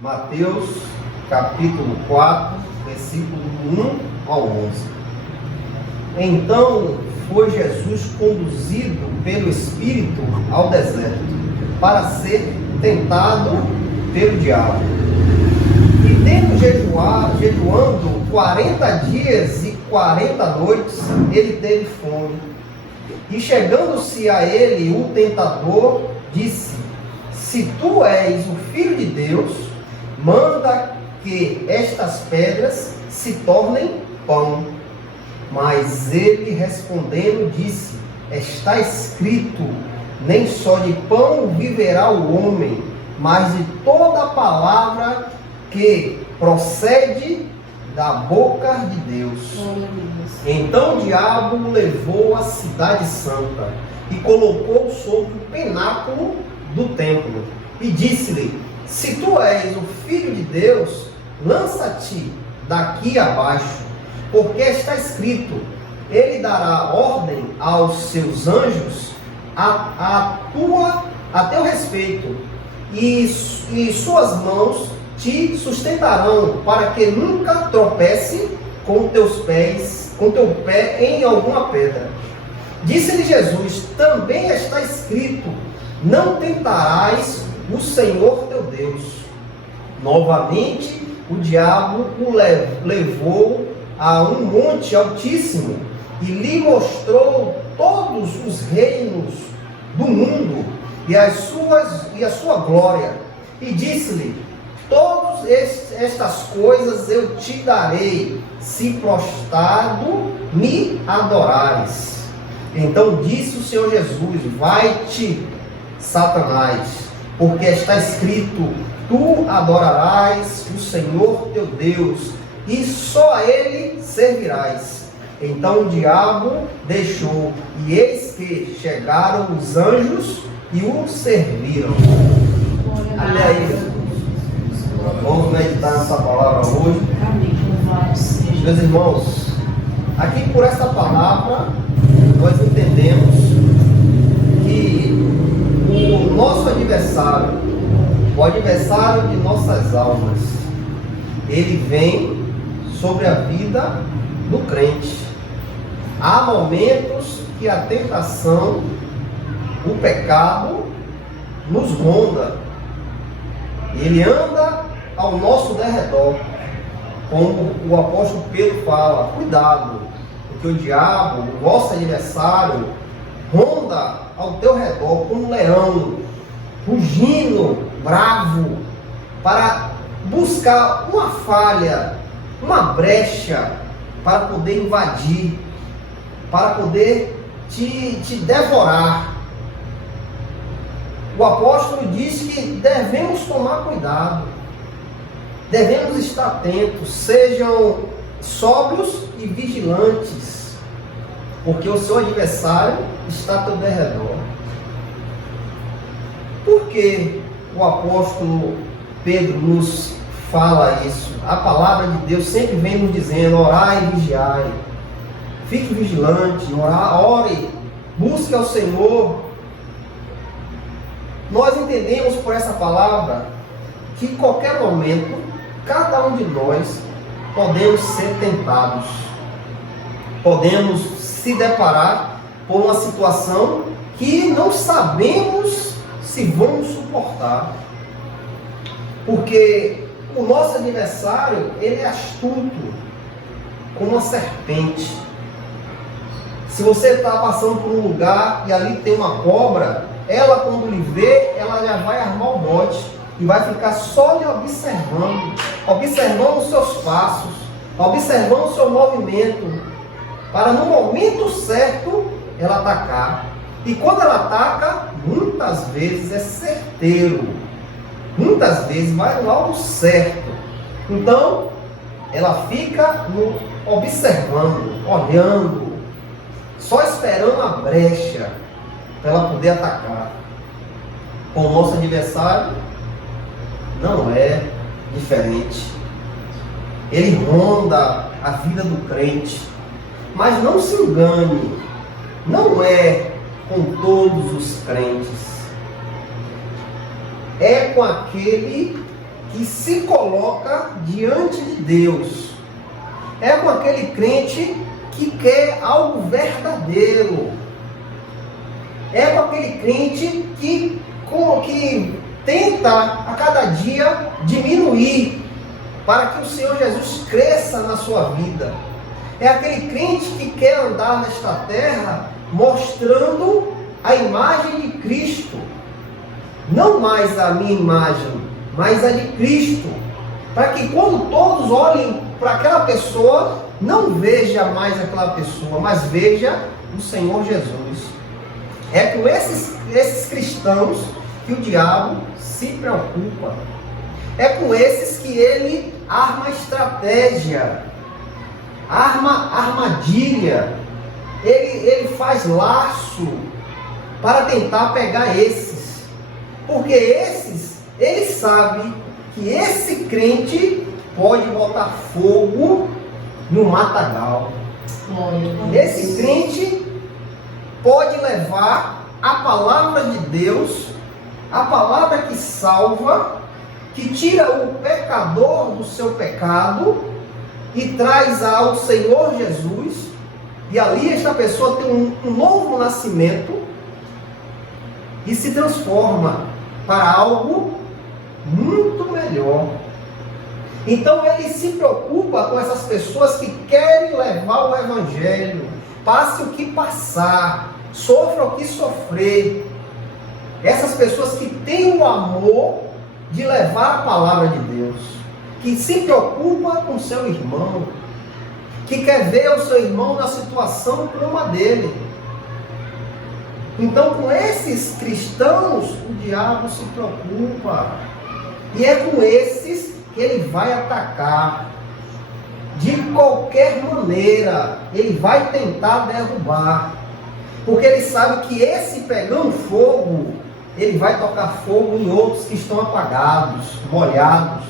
Mateus, capítulo 4, versículo 1 ao 11. Então foi Jesus conduzido pelo Espírito ao deserto, para ser tentado pelo diabo. E tendo jejuando 40 dias e 40 noites, ele teve fome. E chegando-se a ele o tentador, disse: Se tu és o Filho de Deus, manda que estas pedras se tornem pão. Mas ele respondendo disse: Está escrito, nem só de pão viverá o homem, mas de toda a palavra que procede da boca de Deus. Então o diabo o levou à cidade santa e colocou sobre o pináculo do templo e disse-lhe: Se tu és o Filho de Deus, lança-te daqui abaixo, porque está escrito: Ele dará ordem aos seus anjos a teu respeito, e suas mãos te sustentarão, para que nunca tropece com teu pé em alguma pedra. Disse-lhe Jesus: Também está escrito: Não tentarás o Senhor teu Deus. Novamente o diabo o levou a um monte altíssimo e lhe mostrou todos os reinos do mundo e a sua glória, e disse-lhe: Todas estas coisas eu te darei, se prostrado me adorares. Então disse o Senhor Jesus: Vai-te, Satanás, porque está escrito: Tu adorarás o Senhor teu Deus, e só a ele servirás. Então o diabo deixou, e eis que chegaram os anjos e o serviram. Olha aí, vamos meditar nessa palavra hoje. Meus irmãos, aqui por essa palavra nós entendemos que o nosso adversário, o adversário de nossas almas, ele vem sobre a vida do crente. Há momentos que a tentação, o pecado, nos ronda. Ele anda ao nosso derredor. Como o apóstolo Pedro fala: cuidado, porque o diabo, o nosso adversário, ronda ao teu redor como um leão, rugindo, bravo, para buscar uma falha, uma brecha, para poder invadir, para poder te devorar. O apóstolo diz que devemos tomar cuidado, devemos estar atentos, sejam sóbrios e vigilantes, porque o seu adversário está ao teu derredor. Por que o apóstolo Pedro nos fala isso? A palavra de Deus sempre vem nos dizendo: orai e vigiai, fique vigilante, ore, busque ao Senhor. Nós entendemos por essa palavra que em qualquer momento, cada um de nós podemos ser tentados, podemos se deparar com uma situação que não sabemos se vamos suportar, porque o nosso adversário, ele é astuto, como uma serpente. Se você está passando por um lugar e ali tem uma cobra, ela, quando lhe vê, ela já vai armar o bote e vai ficar só lhe observando os seus passos, observando o seu movimento, para no momento certo ela atacar. E quando ela ataca, muitas vezes é certeiro, muitas vezes vai no alvo certo. Então ela fica observando, olhando, só esperando a brecha para ela poder atacar. Com o nosso adversário não é diferente. Ele ronda a vida do crente, mas não se engane, não é com todos os crentes, é com aquele que se coloca diante de Deus. É com aquele crente que quer algo verdadeiro. É com aquele crente que tenta a cada dia diminuir para que o Senhor Jesus cresça na sua vida. É aquele crente que quer andar nesta terra mostrando a imagem de Cristo. Não mais a minha imagem, mas a de Cristo. Para que quando todos olhem para aquela pessoa, não veja mais aquela pessoa, mas veja o Senhor Jesus. É com esses cristãos que o diabo se preocupa. É com esses que ele arma estratégia, arma armadilha, ele faz laço para tentar pegar esses. Porque ele sabe que esse crente pode botar fogo no matagal. Esse crente pode levar a palavra de Deus, a palavra que salva, que tira o pecador do seu pecado e traz ao Senhor Jesus, e ali esta pessoa tem um novo nascimento e se transforma para algo muito melhor. Então ele se preocupa com essas pessoas que querem levar o Evangelho, passe o que passar, sofra o que sofrer. Essas pessoas que têm o amor de levar a palavra de Deus, que se preocupa com seu irmão, que quer ver o seu irmão na situação como a dele. Então, com esses cristãos, o diabo se preocupa. E é com esses que ele vai atacar. De qualquer maneira, ele vai tentar derrubar. Porque ele sabe que esse pegando fogo, ele vai tocar fogo em outros que estão apagados, molhados,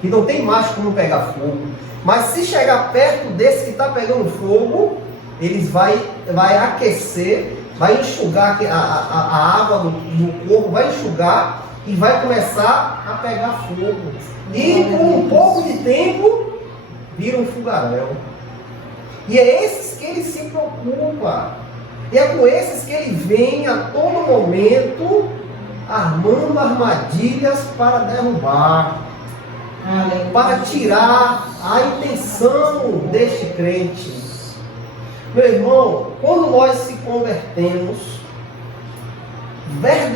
que não tem mais como pegar fogo. Mas se chegar perto desse que está pegando fogo, eles vai aquecer, vai enxugar a água do corpo, vai enxugar e vai começar a pegar fogo. E com um pouco de tempo, vira um fogaréu. E é esses que ele se preocupa. E é com esses que ele vem a todo momento armando armadilhas para derrubar, para tirar a intenção deste crente. Meu irmão, quando nós se convertemos,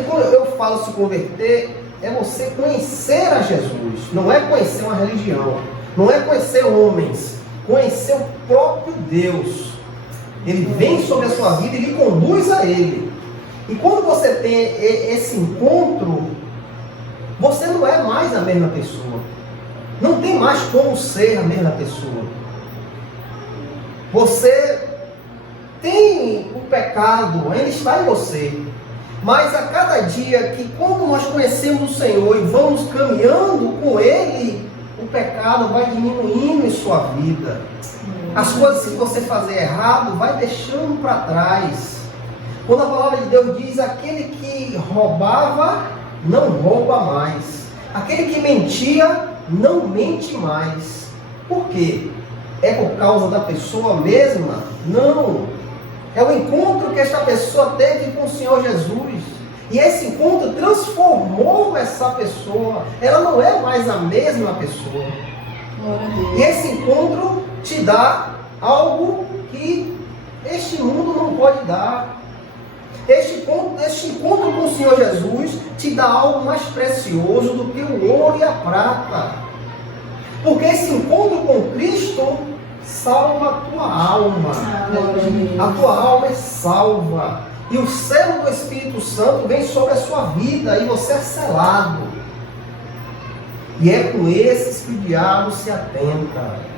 quando eu falo se converter, é você conhecer a Jesus, não é conhecer uma religião, não é conhecer homens, conhecer o próprio Deus. Ele vem sobre a sua vida e lhe conduz a Ele. E quando você tem esse encontro, você não é mais a mesma pessoa. Não tem mais como ser a mesma pessoa. Você tem o pecado, ainda está em você. Mas a cada dia que, quando nós conhecemos o Senhor e vamos caminhando com Ele, o pecado vai diminuindo em sua vida. As coisas que você fazer errado, vai deixando para trás. Quando a palavra de Deus diz, aquele que roubava, não rouba mais. Aquele que mentia, não mente mais. Por quê? É por causa da pessoa mesma? Não. É o encontro que esta pessoa teve com o Senhor Jesus. E esse encontro transformou essa pessoa. Ela não é mais a mesma pessoa. E esse encontro te dá algo que este mundo não pode dar. Este encontro com o Senhor Jesus te dá algo mais precioso do que o ouro e a prata. Porque esse encontro com Cristo salva a tua alma. A tua alma é salva. E o selo do Espírito Santo vem sobre a sua vida e você é selado. E é com esses que o diabo se atenta.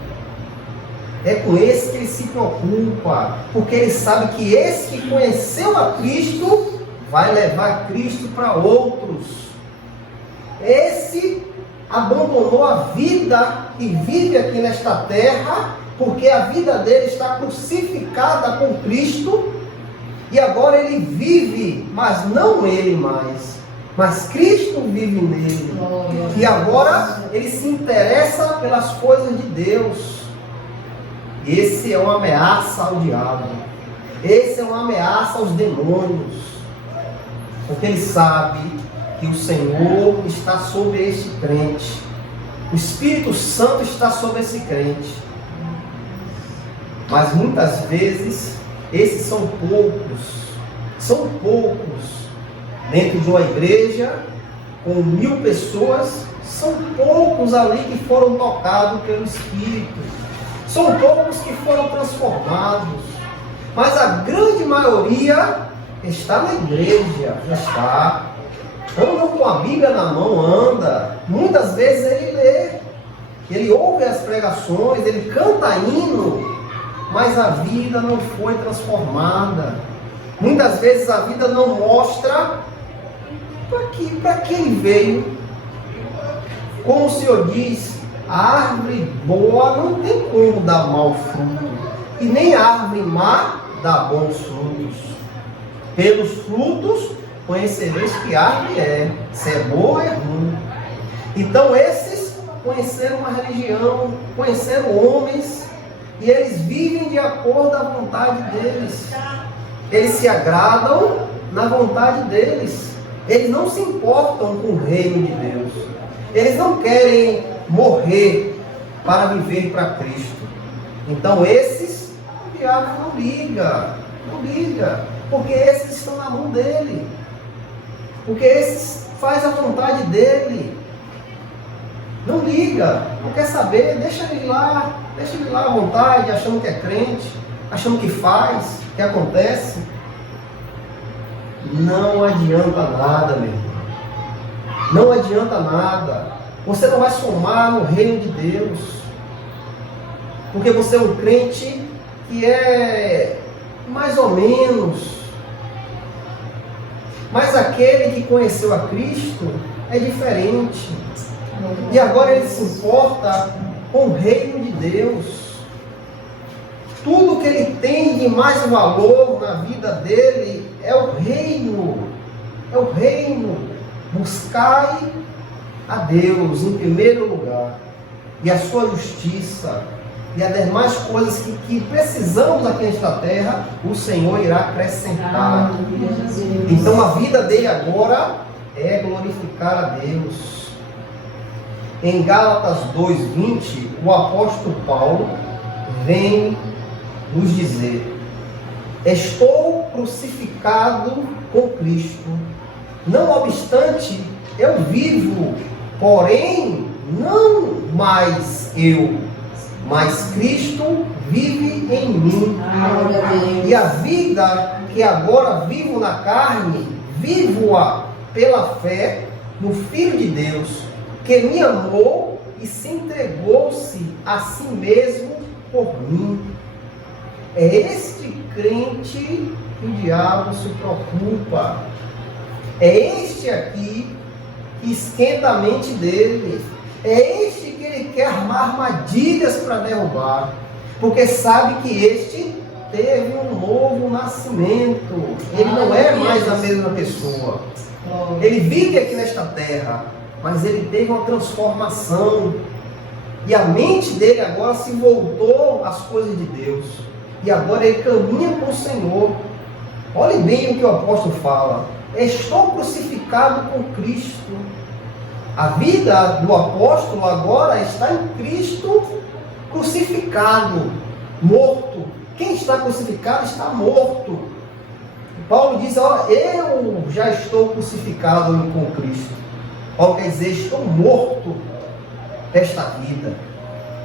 É com esse que ele se preocupa, porque ele sabe que esse que conheceu a Cristo vai levar Cristo para outros. Esse abandonou a vida e vive aqui nesta terra, porque a vida dele está crucificada com Cristo, e agora ele vive, mas não ele mais. mas Cristo vive nele. E agora ele se interessa pelas coisas de Deus. Esse é uma ameaça ao diabo. Esse é uma ameaça aos demônios. Porque ele sabe que o Senhor está sobre este crente. O Espírito Santo está sobre esse crente. Mas muitas vezes, esses são poucos. São poucos. Dentro de uma igreja, com 1000 pessoas, são poucos ali que foram tocados pelo Espírito. São poucos que foram transformados. Mas a grande maioria está na igreja, está. Anda com a Bíblia na mão, anda. Muitas vezes ele lê, ele ouve as pregações, ele canta hino, mas a vida não foi transformada. Muitas vezes a vida não mostra para que ele veio. Como o Senhor diz, a árvore boa não tem como dar mau fruto, e nem a árvore má dá bons frutos. Pelos frutos conhecereis que árvore é, se é boa ou é ruim. Então esses conheceram uma religião, conheceram homens, e eles vivem de acordo com a vontade deles. Eles se agradam na vontade deles. Eles não se importam com o reino de Deus. Eles não querem morrer para viver para Cristo. Então esses, o diabo não liga. Não liga. Porque esses estão na mão dele. Porque esses faz a vontade dele. Não liga. Não quer saber. Deixa ele lá à vontade, achando que é crente, achando que faz, que acontece. Não adianta nada, meu irmão. Não adianta nada. Você não vai somar no reino de Deus. Porque você é um crente que é mais ou menos. Mas aquele que conheceu a Cristo é diferente. E agora ele se importa com o reino de Deus. Tudo que ele tem de mais valor na vida dele é o reino. É o reino. Buscai a Deus em primeiro lugar, e a sua justiça, e as demais coisas que precisamos aqui nesta terra, o Senhor irá acrescentar. Então a vida dele agora é glorificar a Deus. Em Gálatas 2:20, o apóstolo Paulo vem nos dizer: estou crucificado com Cristo, não obstante eu vivo, porém não mais eu, mas Cristo vive em mim. E a vida que agora vivo na carne, vivo-a pela fé no Filho de Deus, que me amou e se entregou-se a si mesmo por mim. É este crente que o diabo se preocupa. É este aqui que esquenta a mente dele. É este que ele quer armar armadilhas para derrubar. Porque sabe que este teve um novo nascimento. Ele não é mais a mesma pessoa. Ele vive aqui nesta terra, mas ele teve uma transformação. E a mente dele agora se voltou às coisas de Deus. E agora ele caminha com o Senhor. Olhe bem o que o apóstolo fala: estou crucificado com Cristo. A vida do apóstolo agora está em Cristo crucificado, morto. Quem está crucificado está morto. Paulo diz: ó, eu já estou crucificado com Cristo. Paulo quer dizer, estou morto desta vida,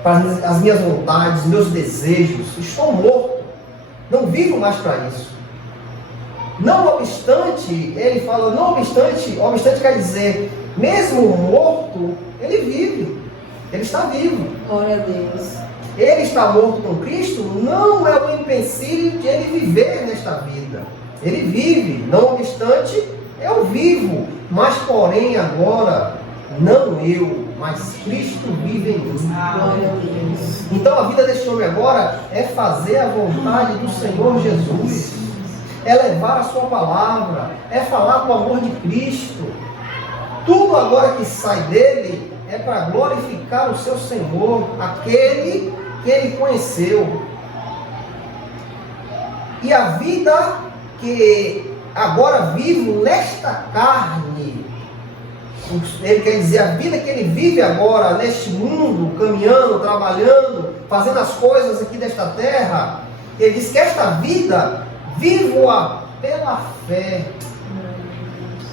para as minhas vontades, meus desejos. Estou morto, não vivo mais para isso. Não obstante, ele fala, não obstante quer dizer, mesmo morto, ele vive, ele está vivo. Glória a Deus. Ele está morto com Cristo, não é um empecilho de ele viver nesta vida. Ele vive, não obstante, eu vivo, mas porém agora, não eu, mas Cristo vive em mim. Glória a Deus. Então a vida deste homem agora é fazer a vontade do Senhor Jesus. É levar a sua palavra, é falar do amor de Cristo, Tudo agora que sai dele é para glorificar o seu Senhor, aquele que ele conheceu. E a vida que agora vive nesta carne, ele quer dizer, a vida que ele vive agora neste mundo, caminhando, trabalhando, fazendo as coisas aqui desta terra, ele diz que esta vida vivo-a pela fé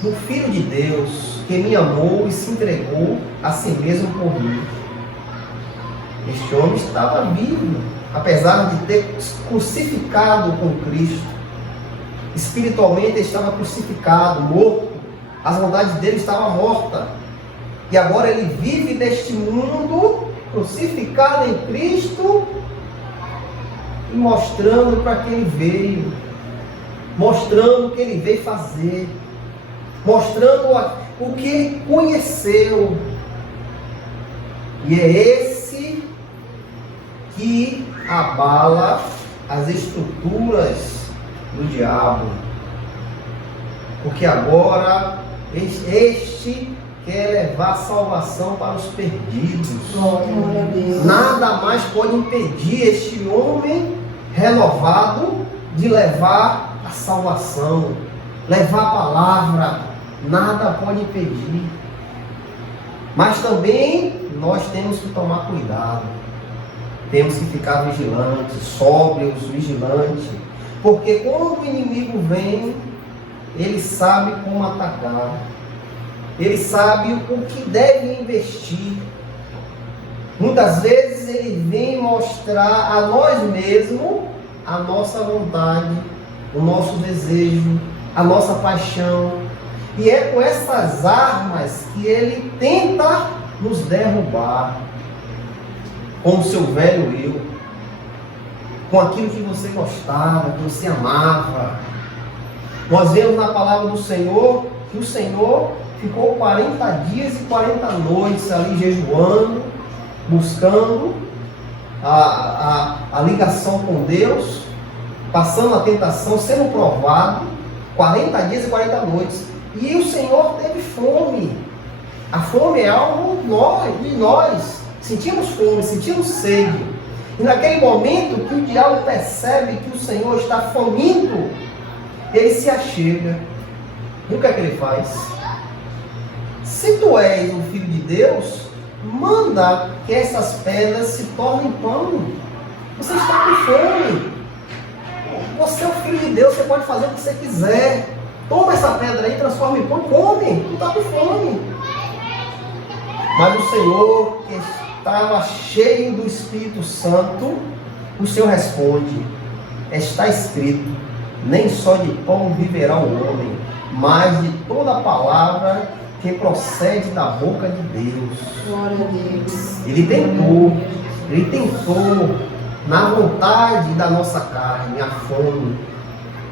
no Filho de Deus, que me amou e se entregou a si mesmo por mim. Este homem estava vivo, apesar de ter crucificado com Cristo. Espiritualmente ele estava crucificado, morto. As vontades dele estavam mortas. E agora ele vive neste mundo, crucificado em Cristo, e mostrando para que ele veio, mostrando o que ele veio fazer, mostrando o que ele conheceu. E é esse que abala as estruturas do diabo. Porque agora este quer levar salvação para os perdidos. Glória a Deus. Nada mais pode impedir este homem renovado de levar a salvação, levar a palavra. Nada pode impedir. Mas também nós temos que tomar cuidado. Temos que ficar vigilantes, sóbrios, vigilantes. Porque quando o inimigo vem, ele sabe como atacar. Ele sabe o que deve investir. Muitas vezes ele vem mostrar a nós mesmos a nossa vontade, o nosso desejo, a nossa paixão. E é com essas armas que ele tenta nos derrubar. Com o seu velho eu. Com aquilo que você gostava, que você amava. Nós vemos na palavra do Senhor que o Senhor ficou 40 dias e 40 noites ali jejuando, buscando a ligação com Deus, passando a tentação, sendo provado, 40 dias e 40 noites. E o Senhor teve fome. A fome é algo de nós. Sentimos fome, sentimos sede. E naquele momento que o diabo percebe que o Senhor está faminto, ele se achega. E o que é que ele faz? Se tu és um filho de Deus, manda que essas pedras se tornem pão. Você está com fome. Você é o filho de Deus, você pode fazer o que você quiser. Toma essa pedra aí, transforma em pão, come. Tu está com fome. Mas o Senhor, que estava cheio do Espírito Santo, o Senhor responde: está escrito, nem só de pão viverá o homem, mas de toda a palavra que procede da boca de Deus. Glória a Deus. Ele tentou na vontade da nossa carne, a fome.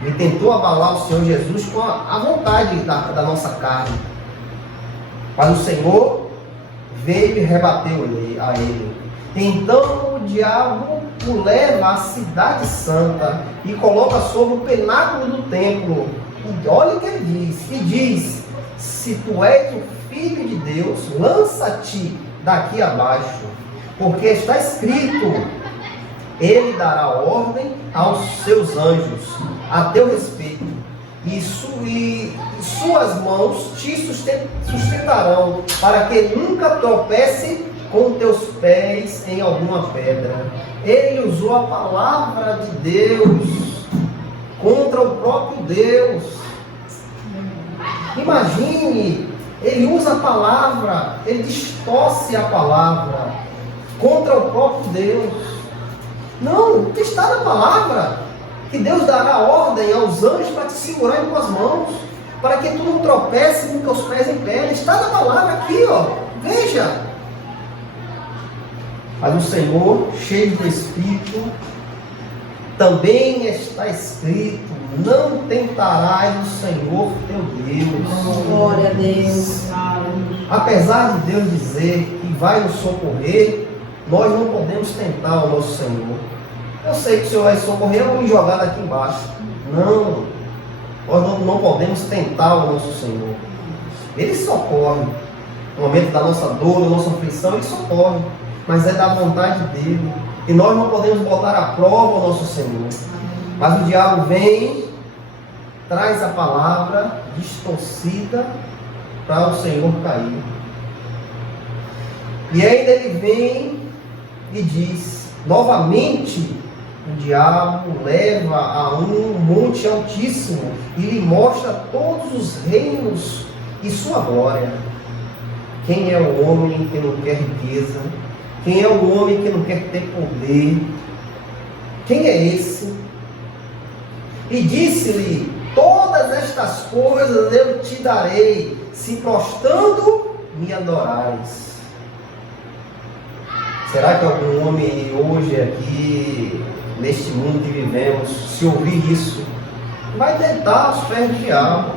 Ele tentou abalar o Senhor Jesus com a vontade da nossa carne. Mas o Senhor veio e rebateu a ele. Então o diabo o leva à cidade santa e coloca sobre o pináculo do templo. E olha o que ele diz. E diz: se tu és o Filho de Deus, lança-te daqui abaixo. Porque está escrito: ele dará ordem aos seus anjos a teu respeito, e suas mãos te sustentarão, para que nunca tropece com teus pés em alguma pedra. Ele usou a palavra de Deus contra o próprio Deus. Imagine, ele usa a palavra, ele distorce a palavra contra o próprio Deus. Não, está na palavra que Deus dará ordem aos anjos para te segurarem com as mãos, para que tu não tropece com teus pés em pedra. Está na palavra aqui, ó. Veja. Mas o Senhor, cheio do Espírito, também está escrito: não tentarás o Senhor teu Deus. Glória a Deus. Apesar de Deus dizer que vai nos socorrer, nós não podemos tentar o nosso Senhor. Eu sei que o Senhor vai socorrer, eu vou me jogar daqui embaixo. Não, nós não podemos tentar o nosso Senhor. Ele socorre. No momento da nossa dor, da nossa aflição, Ele socorre. Mas é da vontade dEle. E nós não podemos botar à prova o nosso Senhor. Mas o diabo vem, traz a palavra distorcida para o Senhor cair. E ainda ele vem e diz, novamente, o diabo leva a um monte altíssimo e lhe mostra todos os reinos e sua glória. Quem é o homem que não quer riqueza? Quem é o homem que não quer ter poder? Quem é esse? E disse-lhe, todas estas coisas eu te darei, se prostrando me adorares. Será que algum homem hoje aqui, neste mundo que vivemos, se ouvir isso, vai tentar os pés do diabo?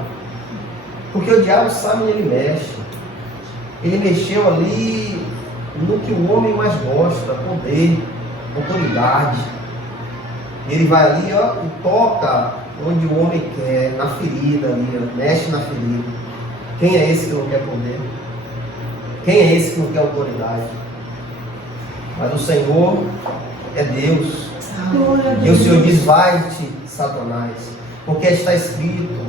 Porque o diabo sabe onde ele mexe. Ele mexeu ali no que o homem mais gosta, poder, autoridade. Ele vai ali, ó, e toca onde o homem quer, na ferida ali, ó, mexe na ferida. Quem é esse que não quer poder? Quem é esse que não quer autoridade? Mas o Senhor é Deus. E o Senhor diz, vai-te, Satanás, porque está escrito,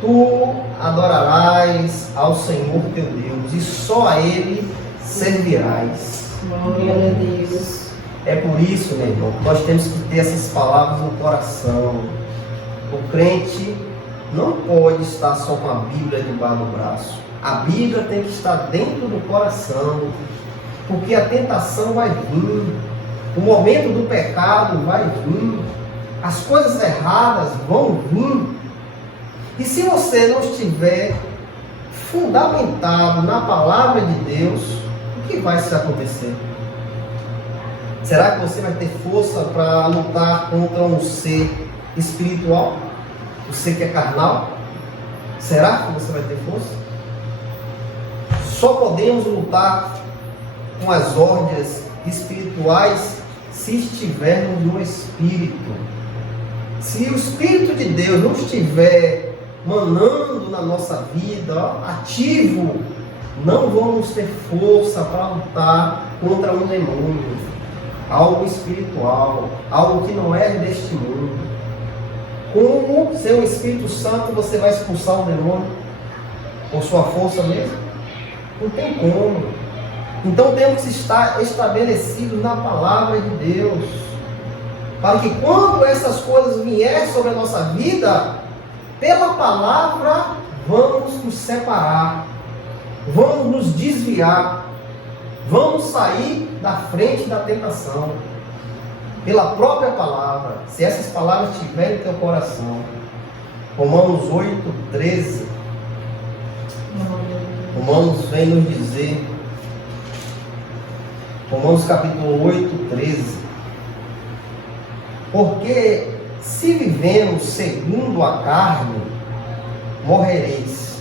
tu adorarás ao Senhor teu Deus, e só a Ele servirás. Glória a Deus. É por isso, meu irmão, que nós temos que ter essas palavras no coração. O crente não pode estar só com a Bíblia debaixo do braço. A Bíblia tem que estar dentro do coração, porque a tentação vai vir, o momento do pecado vai vir, as coisas erradas vão vir. E se você não estiver fundamentado na palavra de Deus, o que vai se acontecer? Será que você vai ter força para lutar contra um ser espiritual? O ser que é carnal? Será que você vai ter força? Só podemos lutar com as ordens espirituais se estivermos no Espírito. Se o Espírito de Deus não estiver manando na nossa vida, ó, ativo, não vamos ter força para lutar contra um demônio, algo espiritual, algo que não é deste mundo. Como sem o Espírito Santo você vai expulsar o demônio? Com sua força mesmo? Não tem como. Então temos que estar estabelecidos na palavra de Deus, para que quando essas coisas vierem sobre a nossa vida, pela palavra vamos nos separar, vamos nos desviar, vamos sair da frente da tentação, pela própria palavra, se essas palavras estiverem em teu coração. Romanos 8:13. Romanos vem nos dizer, Romanos capítulo 8:13, porque se vivemos segundo a carne, morrereis,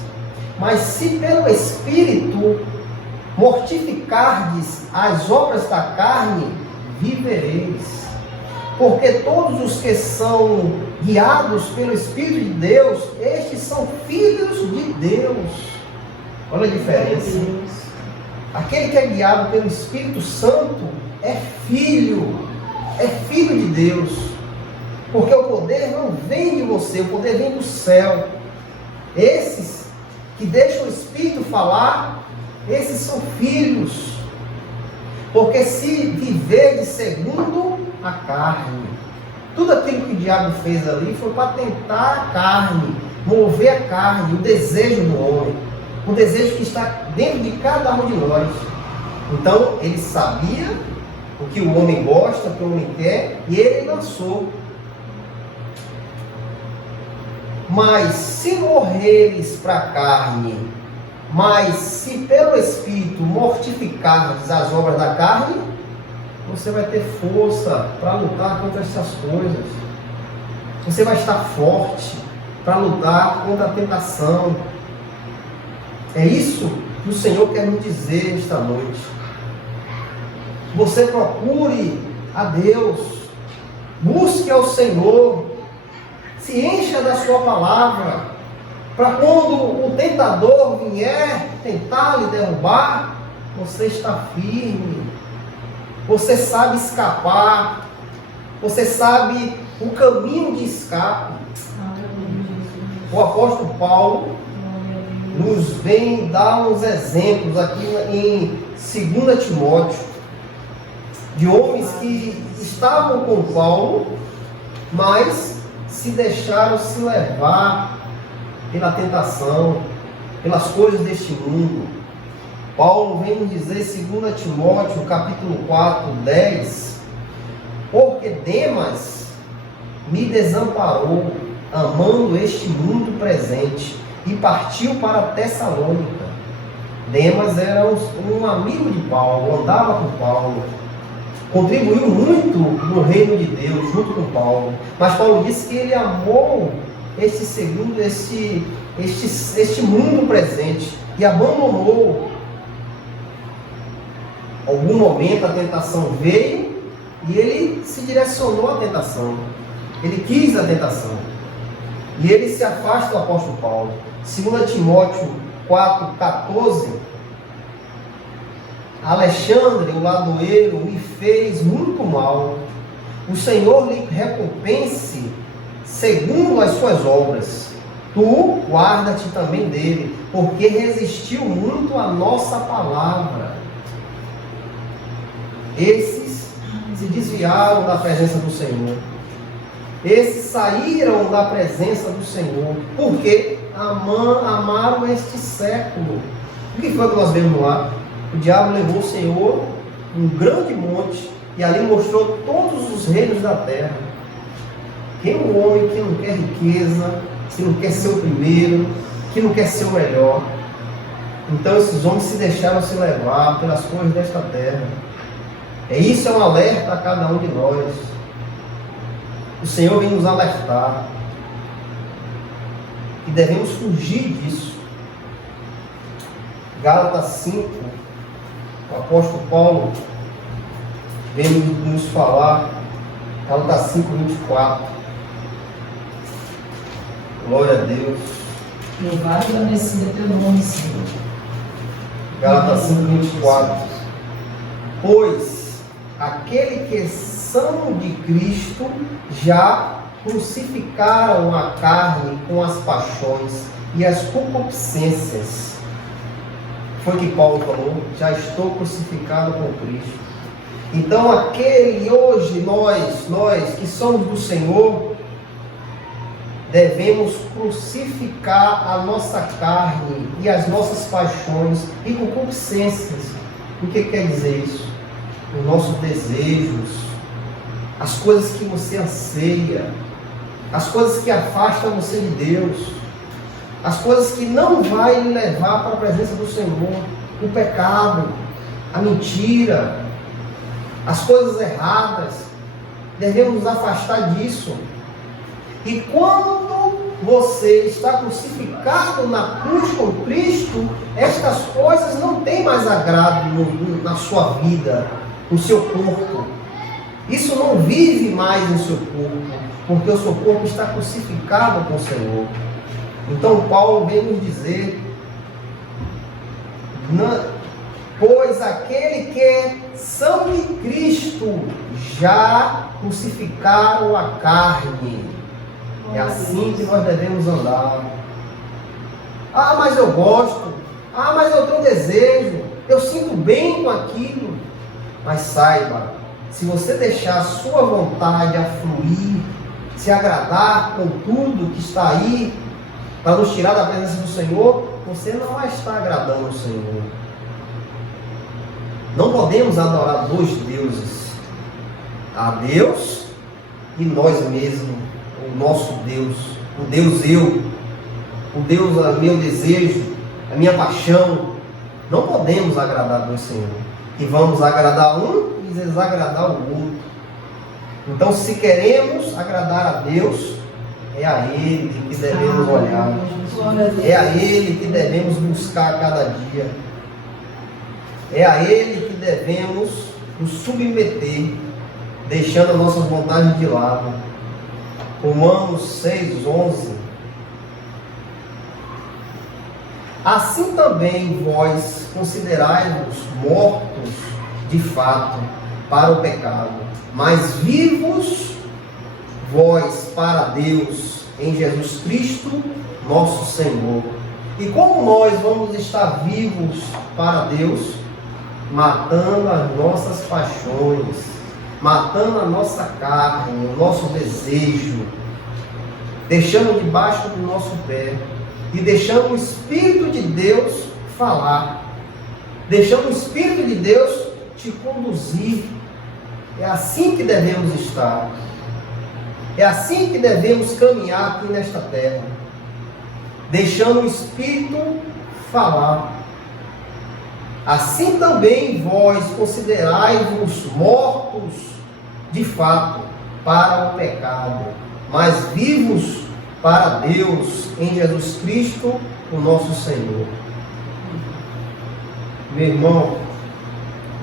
mas se pelo Espírito mortificardes as obras da carne, vivereis. Porque todos os que são guiados pelo Espírito de Deus, estes são filhos de Deus. Olha a diferença. Aquele que é guiado pelo Espírito Santo é filho de Deus. Porque o poder não vem de você, o poder vem do céu. Esses que deixam o Espírito falar, esses são filhos. Porque se viver segundo a carne, tudo aquilo que o diabo fez ali foi para tentar a carne, mover a carne, o desejo do homem, o desejo que está dentro de cada um de nós. Então ele sabia o que o homem gosta, o que o homem quer, e ele lançou. Mas se morreres para a carne, mas se pelo Espírito mortificardes as obras da carne, você vai ter força para lutar contra essas coisas. Você vai estar forte para lutar contra a tentação. É isso que o Senhor quer nos dizer esta noite. Você procure a Deus, busque ao Senhor, se encha da sua palavra, para quando o tentador vier tentar lhe derrubar, você está firme, você sabe escapar, você sabe o caminho de escape. O apóstolo Paulo nos vem dar uns exemplos aqui em 2 Timóteo, de homens que estavam com Paulo, mas se deixaram se levar pela tentação, pelas coisas deste mundo. Paulo vem nos dizer em 2 Timóteo, capítulo 4, 10, porque Demas me desamparou, amando este mundo presente, e partiu para Tessalônica. Demas era um amigo de Paulo, andava com Paulo, contribuiu muito no reino de Deus, junto com Paulo. Mas Paulo disse que ele amou este mundo presente e abandonou. Algum momento a tentação veio e ele se direcionou à tentação. Ele quis a tentação. E ele se afasta do apóstolo Paulo. 2 Timóteo 4,14. Alexandre, o ladoeiro, me fez muito mal. O Senhor lhe recompense segundo as suas obras. Tu guarda-te também dele, porque resistiu muito à nossa palavra. Esses se desviaram da presença do Senhor. Esses saíram da presença do Senhor, porque amaram este século. O que foi que nós vemos lá? O diabo levou o Senhor um grande monte e ali mostrou todos os reinos da terra. Quem é um homem que não quer riqueza, que não quer ser o primeiro, que não quer ser o melhor? Então esses homens se deixaram se levar pelas coisas desta terra. Isso é um alerta a cada um de nós. O Senhor vem nos alertar que devemos fugir disso. Gálatas 5, o apóstolo Paulo vem nos falar, Gálatas 5, 24. Glória a Deus. Louvado e agradecido é teu nome, Senhor. Gálatas 5, 24. Pois aquele que são de Cristo já crucificaram a carne com as paixões e as concupiscências. Foi o que Paulo falou: já estou crucificado com Cristo. Então aquele hoje, nós que somos do Senhor, devemos crucificar a nossa carne e as nossas paixões e concupiscências. O que quer dizer isso? Os nossos desejos, as coisas que você anseia, as coisas que afastam você de Deus, as coisas que não vai lhe levar para a presença do Senhor, o pecado, a mentira, as coisas erradas. Devemos nos afastar disso. E quando você está crucificado na cruz com Cristo, estas coisas não têm mais agrado na sua vida, no seu corpo. Isso não vive mais no seu corpo, porque o seu corpo está crucificado com o Senhor. Então Paulo vem nos dizer: pois aquele que são de Cristo já crucificaram a carne. É assim que nós devemos andar. Ah, mas eu gosto. Ah, mas eu tenho desejo. Eu sinto bem com aquilo. Mas saiba, se você deixar a sua vontade afluir, se agradar com tudo que está aí, para nos tirar da presença do Senhor, você não vai estar agradando o Senhor. Não podemos adorar dois deuses. A Deus e nós mesmos. O nosso Deus. O Deus eu. O Deus meu desejo. A minha paixão. Não podemos agradar dois Senhor. E vamos agradar um e desagradar o outro. Então, se queremos agradar a Deus, é a Ele que devemos olhar. É a Ele que devemos buscar a cada dia. É a Ele que devemos nos submeter, deixando as nossas vontades de lado. Romanos 6:11. Assim também vós considerai-vos mortos de fato para o pecado, mas vivos vós para Deus em Jesus Cristo, nosso Senhor. E como nós vamos estar vivos para Deus? Matando as nossas paixões, matando a nossa carne, o nosso desejo, deixando debaixo do nosso pé e deixando o Espírito de Deus falar, deixando o Espírito de Deus te conduzir. É assim que devemos estar, é assim que devemos caminhar aqui nesta terra, deixando o Espírito falar. Assim também vós considerai-vos mortos de fato para o pecado, mas vivos para Deus em Jesus Cristo, o nosso Senhor. Meu irmão,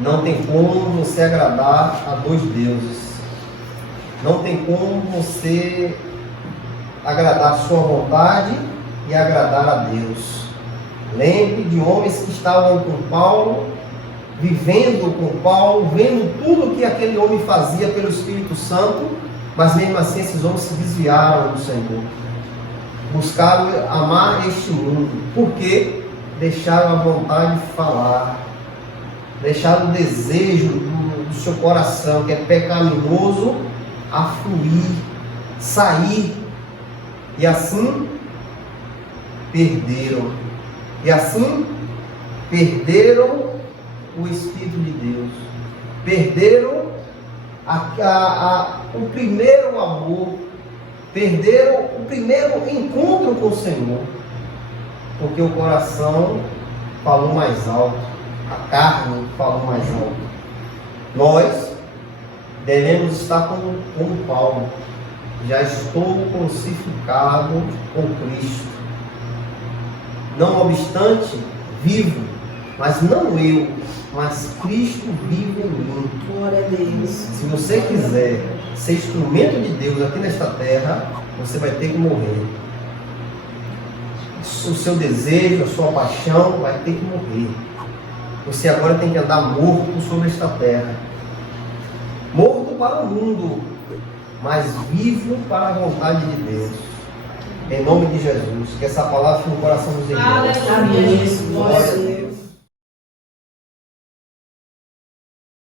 não tem como você agradar a dois deuses. Não tem como você agradar a sua vontade e agradar a Deus. Lembre de homens que estavam com Paulo, vivendo com Paulo, vendo tudo que aquele homem fazia pelo Espírito Santo, mas mesmo assim esses homens se desviaram do Senhor. Buscaram amar este mundo. Por quê? Deixaram a vontade de falar. Deixaram o desejo do seu coração, que é pecaminoso, a fluir, sair. E assim perderam. E assim perderam o Espírito de Deus. Perderam o primeiro amor. Perderam o primeiro encontro com o Senhor. Porque o coração falou mais alto. A carne falou mais alto. Nós devemos estar como Paulo. Já estou crucificado com Cristo. Não obstante, vivo, mas não eu, mas Cristo vive em mim. Glória a Deus. Se você quiser ser instrumento de Deus aqui nesta terra, você vai ter que morrer. O seu desejo, a sua paixão vai ter que morrer. Você agora tem que andar morto sobre esta terra. Morto para o mundo, mas vivo para a vontade de Deus. Em nome de Jesus, que essa palavra fique no coração dos irmãos. Amém. Glória a Deus.